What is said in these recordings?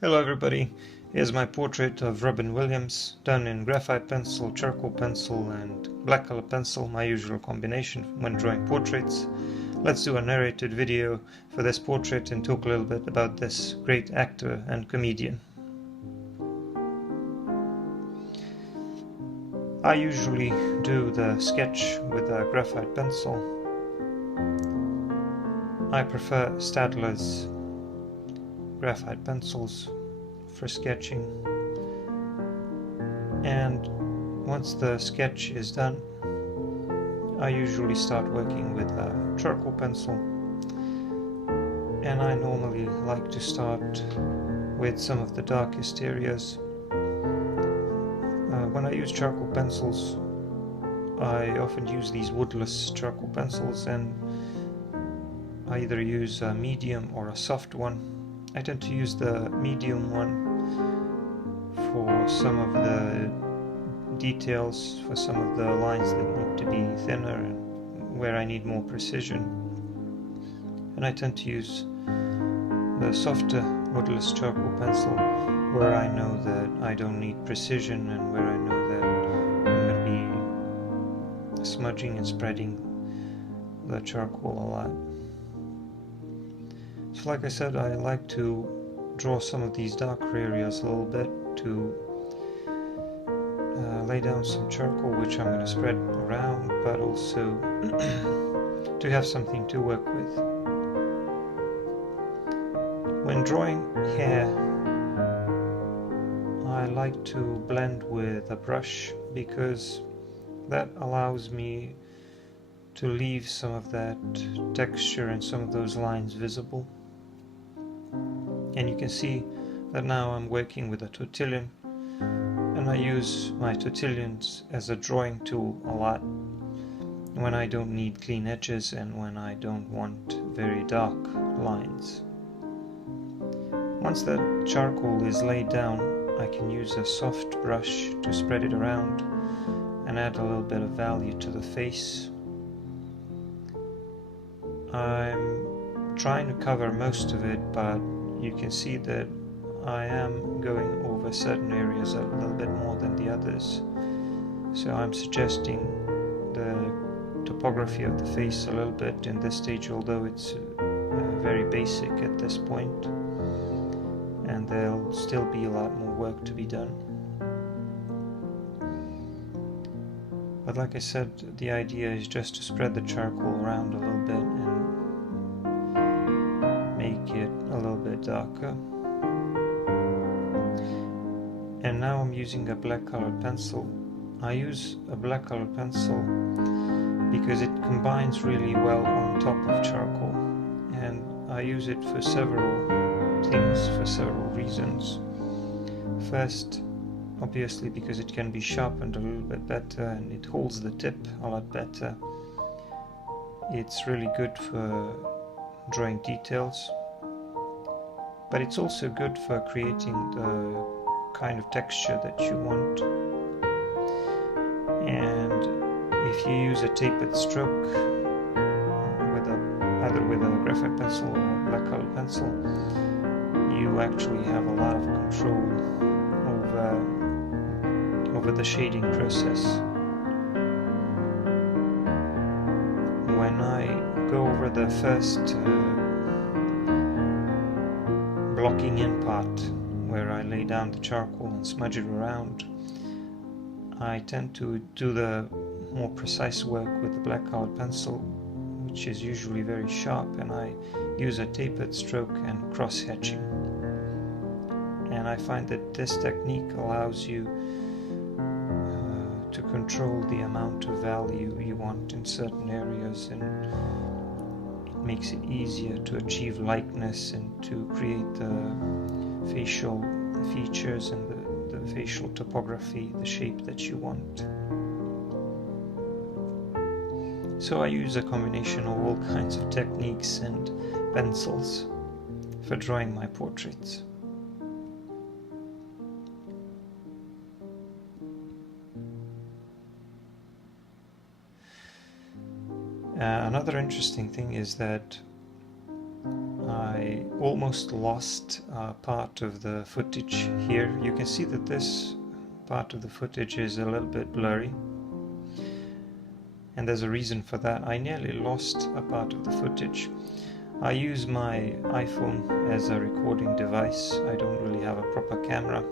Hello everybody, here's my portrait of Robin Williams, done in graphite pencil, charcoal pencil and black color pencil, my usual combination when drawing portraits. Let's do a narrated video for this portrait and talk a little bit about this great actor and comedian. I usually do the sketch with a graphite pencil. I prefer Staedtler's graphite pencils for sketching, and once the sketch is done I usually start working with a charcoal pencil, and I normally like to start with some of the darkest areas. When I use charcoal pencils I often use these woodless charcoal pencils, and I either use a medium or a soft one. I tend to use the medium one for some of the details, for some of the lines that need to be thinner and where I need more precision. And I tend to use the softer woodless charcoal pencil where I know that I don't need precision and where I know that I'm going to be smudging and spreading the charcoal a lot. So like I said, I like to draw some of these darker areas a little bit to lay down some charcoal which I'm going to spread around, but also to have something to work with. When drawing hair, I like to blend with a brush because that allows me to leave some of that texture and some of those lines visible. And you can see that now I'm working with a tortillon, and I use my tortillons as a drawing tool a lot when I don't need clean edges and when I don't want very dark lines. Once the charcoal is laid down, I can use a soft brush to spread it around and add a little bit of value to the face. I'm trying to cover most of it, but you can see that I am going over certain areas a little bit more than the others. So I'm suggesting the topography of the face a little bit in this stage, although it's very basic at this point, and there'll still be a lot more work to be done. But like I said, the idea is just to spread the charcoal around a little bit and make it a little bit darker. And now I'm using a black colored pencil. I use a black colored pencil because it combines really well on top of charcoal, and I use it for several things, for several reasons. First, obviously because it can be sharpened a little bit better and it holds the tip a lot better. It's really good for drawing details, but it's also good for creating the kind of texture that you want. And if you use a tapered stroke either with a graphite pencil or a black colored pencil, you actually have a lot of control over the shading process. When I go over the first blocking in part, where I lay down the charcoal and smudge it around, I tend to do the more precise work with the black colored pencil, which is usually very sharp, and I use a tapered stroke and cross hatching. And I find that this technique allows you to control the amount of value you want in certain areas, and it makes it easier to achieve likeness and to create the facial features and the facial topography, the shape that you want. So I use a combination of all kinds of techniques and pencils for drawing my portraits. Another interesting thing is that I almost lost part of the footage here. You can see that this part of the footage is a little bit blurry, and there's a reason for that. I nearly lost a part of the footage. I use my iPhone as a recording device. I don't really have a proper camera.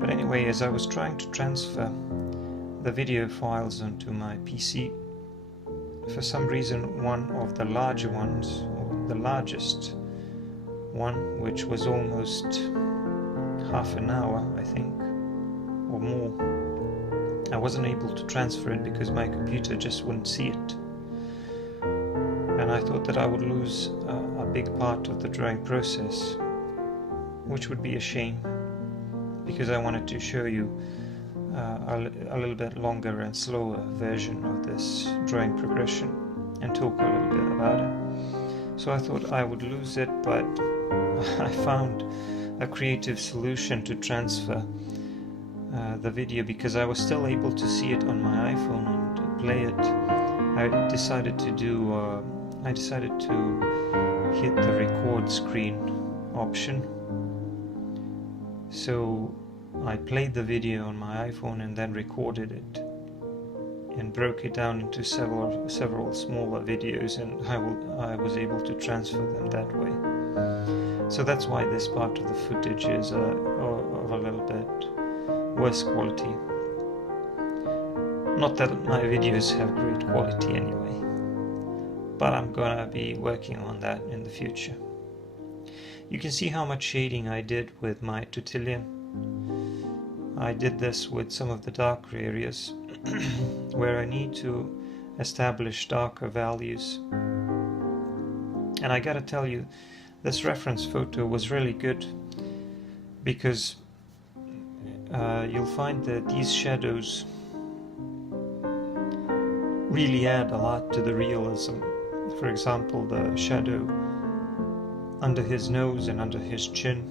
But anyway, as I was trying to transfer the video files onto my PC, for some reason one of the larger ones, or the largest one, which was almost half an hour, I think, or more, I wasn't able to transfer it because my computer just wouldn't see it. And I thought that I would lose a big part of the drawing process, which would be a shame, because I wanted to show you a little bit longer and slower version of this drawing progression and talk a little bit about it. So I thought I would lose it, but I found a creative solution to transfer the video, because I was still able to see it on my iPhone and play it. I decided to hit the record screen option. So I played the video on my iPhone and then recorded it and broke it down into several smaller videos, and I was able to transfer them that way. So that's why this part of the footage is of a little bit worse quality. Not that my videos have great quality anyway, but I'm gonna be working on that in the future. You can see how much shading I did with my Tutilian. I did this with some of the darker areas where I need to establish darker values. And I gotta tell you, this reference photo was really good, because you'll find that these shadows really add a lot to the realism. For example, the shadow under his nose and under his chin.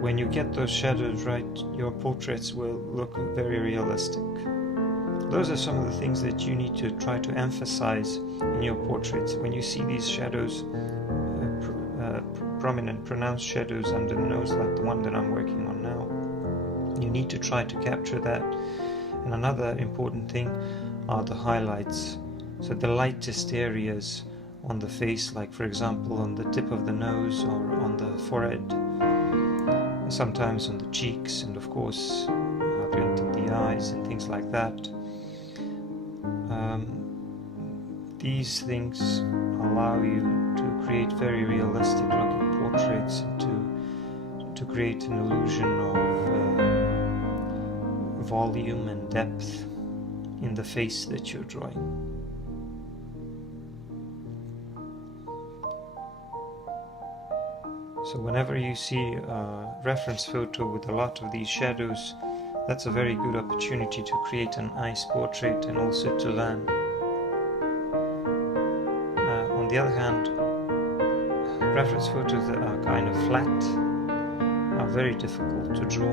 When you get those shadows right, your portraits will look very realistic. Those are some of the things that you need to try to emphasize in your portraits. When you see these shadows, prominent, pronounced shadows under the nose, like the one that I'm working on now, you need to try to capture that. And another important thing are the highlights. So the lightest areas on the face, like for example on the tip of the nose or on the forehead, sometimes on the cheeks, and of course painting the eyes and things like that. These things allow you to create very realistic looking portraits and to create an illusion of volume and depth in the face that you're drawing. So whenever you see a reference photo with a lot of these shadows, that's a very good opportunity to create an nice portrait and also to learn. On the other hand, reference photos that are kind of flat are very difficult to draw.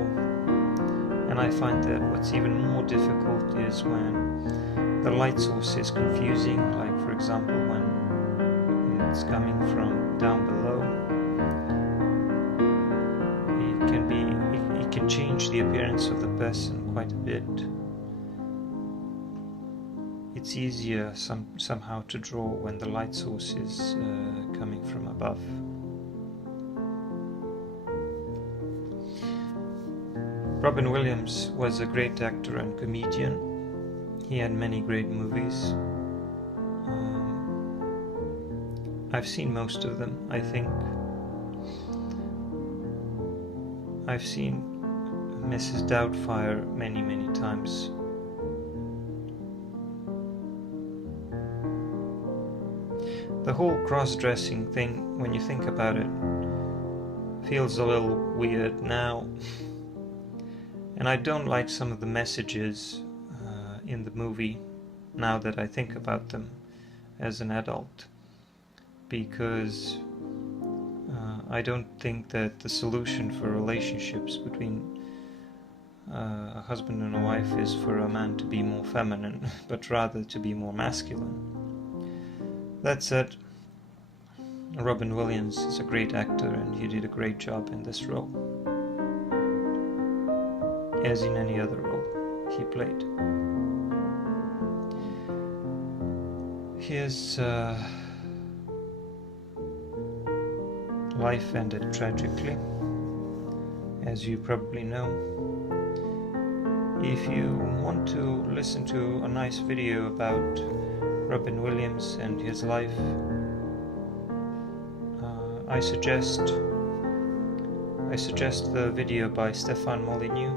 And I find that what's even more difficult is when the light source is confusing, like for example when it's coming from down below. It can change the appearance of the person quite a bit. It's easier somehow to draw when the light source is coming from above. Robin Williams was a great actor and comedian. He had many great movies. I've seen most of them, I think. I've seen Mrs. Doubtfire many times. The whole cross-dressing thing, when you think about it, feels a little weird now. And I don't like some of the messages in the movie now that I think about them as an adult, because I don't think that the solution for relationships between a husband and a wife is for a man to be more feminine, but rather to be more masculine. That said, Robin Williams is a great actor and he did a great job in this role, as in any other role he played. His life ended tragically, as you probably know. If you want to listen to a nice video about Robin Williams and his life, I suggest the video by Stefan Molyneux.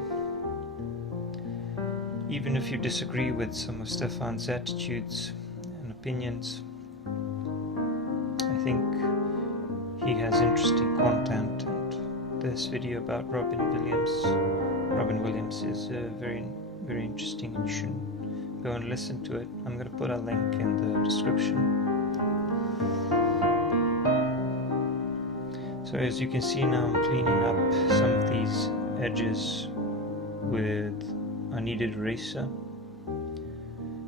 Even if you disagree with some of Stefan's attitudes and opinions, I think he has interesting content, and this video about Robin Williams is very, very interesting, and you should go and listen to it. I'm going to put a link in the description. So as you can see now, I'm cleaning up some of these edges with a kneaded eraser.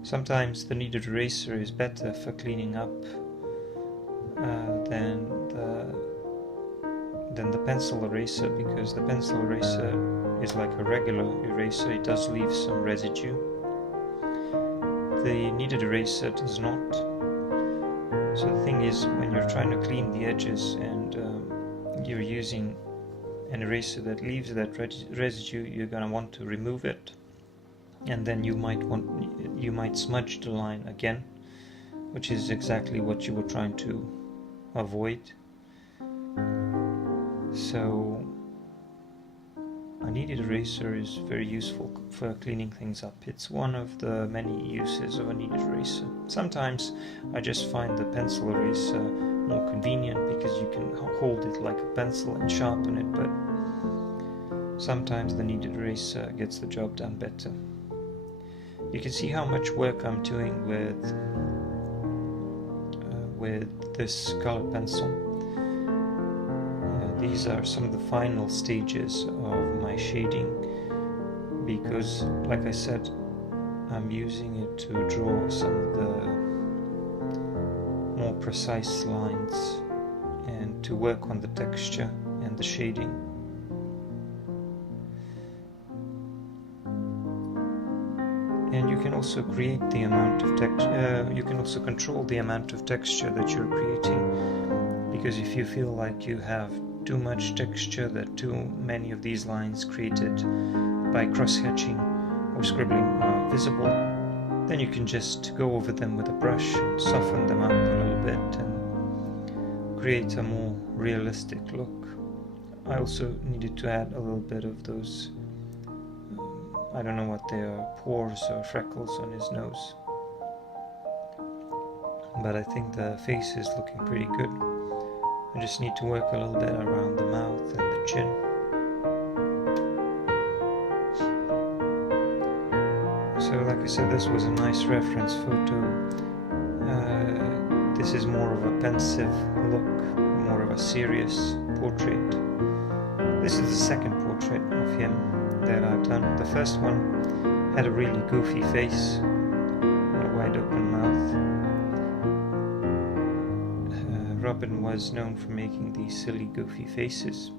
Sometimes the kneaded eraser is better for cleaning up than the pencil eraser, because the pencil eraser is like a regular eraser, it does leave some residue. The kneaded eraser does not. So the thing is, when you're trying to clean the edges and you're using an eraser that leaves that residue, you're going to want to remove it, and then you might smudge the line again, which is exactly what you were trying to avoid. So a kneaded eraser is very useful for cleaning things up. It's one of the many uses of a kneaded eraser. Sometimes I just find the pencil eraser more convenient because you can hold it like a pencil and sharpen it, but sometimes the kneaded eraser gets the job done better. You can see how much work I'm doing with this color pencil. These are some of the final stages of my shading, because, like I said, I'm using it to draw some of the more precise lines and to work on the texture and the shading. And you can also create the amount of texture, you can also control the amount of texture that you're creating, because if you feel like you have too much texture, that too many of these lines created by cross-hatching or scribbling are visible, then you can just go over them with a brush and soften them up a little bit and create a more realistic look. I also needed to add a little bit of those, I don't know what they are, pores or freckles on his nose. But I think the face is looking pretty good. I just need to work a little bit around the mouth and the chin. So like I said, this was a nice reference photo. This is more of a pensive look, more of a serious portrait. This is the second portrait of him that I've done. The first one had a really goofy face, a wide open mouth. Robin was known for making these silly, goofy faces.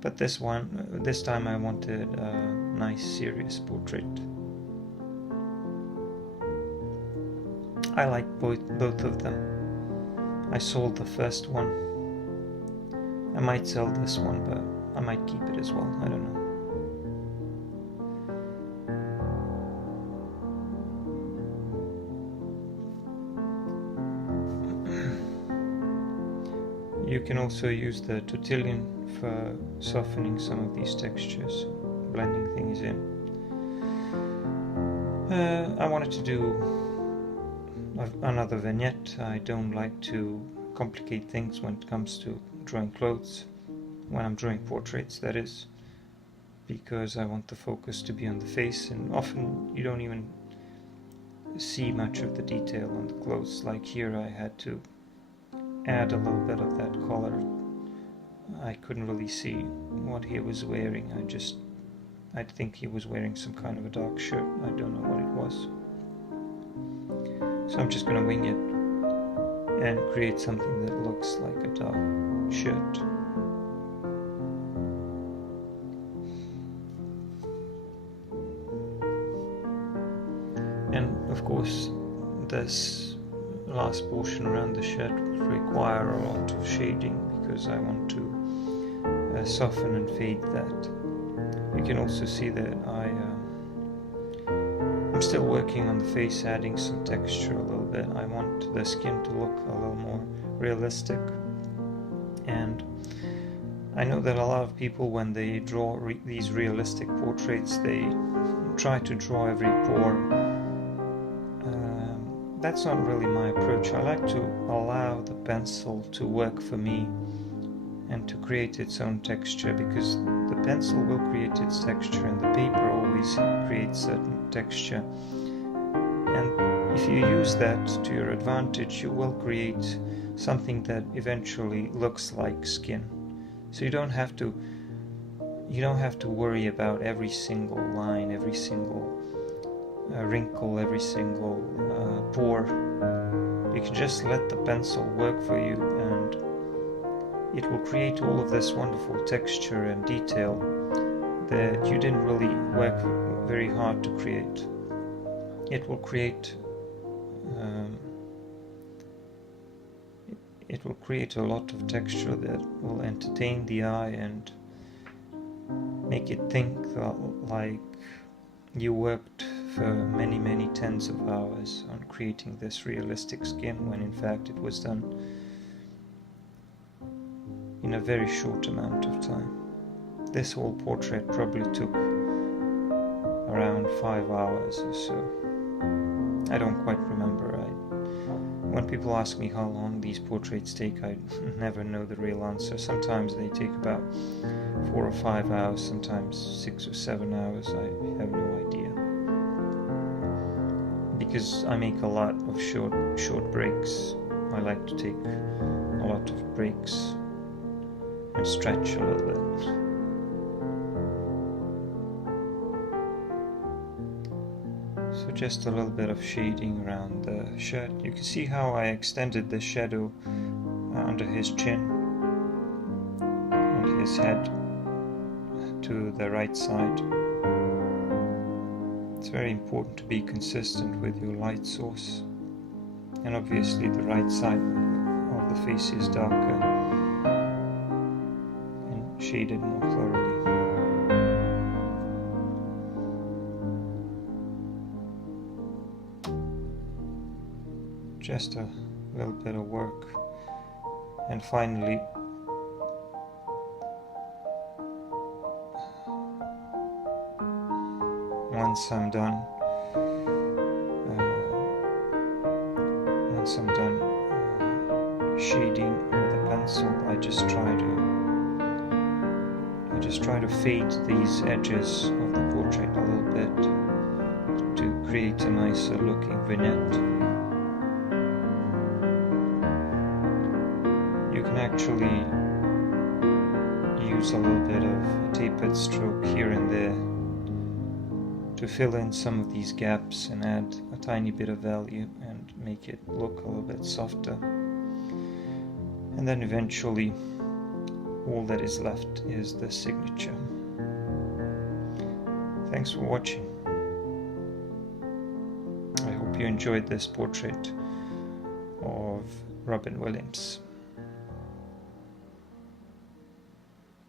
But this time I wanted a nice, serious portrait. I like both of them. I sold the first one. I might sell this one, but I might keep it as well. I don't know. You can also use the tortillon for softening some of these textures, blending things in. I wanted to do another vignette. I don't like to complicate things when it comes to drawing clothes, when I'm drawing portraits, that is, because I want the focus to be on the face, and often you don't even see much of the detail on the clothes. Like here I had to add a little bit of that color. I couldn't really see what he was wearing. I think he was wearing some kind of a dark shirt. I don't know what it was. So I'm just going to wing it. and create something that looks like a dark shirt. And of course, this last portion around the shirt will require a lot of shading because I want to soften and fade that. You can also see that I'm still working on the face, adding some texture a little bit. I want the skin to look a little more realistic, and I know that a lot of people, when they draw these realistic portraits, they try to draw every pore. That's not really my approach. I like to allow the pencil to work for me and to create its own texture, because the pencil will create its texture and the paper always creates certain texture. And if you use that to your advantage, you will create something that eventually looks like skin. So you don't have to worry about every single line, every single wrinkle, every single pore. You can just let the pencil work for you, and it will create all of this wonderful texture and detail that you didn't really work very hard to create. It will create a lot of texture that will entertain the eye and make it think like you worked for many tens of hours on creating this realistic skin, when in fact it was done in a very short amount of time. This whole portrait probably took around 5 hours or so. I don't quite remember. When people ask me how long these portraits take, I never know the real answer. Sometimes they take about 4 or 5 hours, sometimes 6 or 7 hours. I have no idea, because I make a lot of short breaks. I like to take a lot of breaks and stretch a little bit. So just a little bit of shading around the shirt. You can see how I extended the shadow under his chin and his head to the right side. It's very important to be consistent with your light source, and obviously the right side of the face is darker and shaded more thoroughly. Just a little bit of work, and finally once I'm done shading with a pencil, I just try to fade these edges of the portrait a little bit to create a nicer looking vignette. You can actually use a little bit of a tapered stroke here and there to fill in some of these gaps and add a tiny bit of value and make it look a little bit softer. And then eventually all that is left is the signature. Thanks for watching. I hope you enjoyed this portrait of Robin Williams.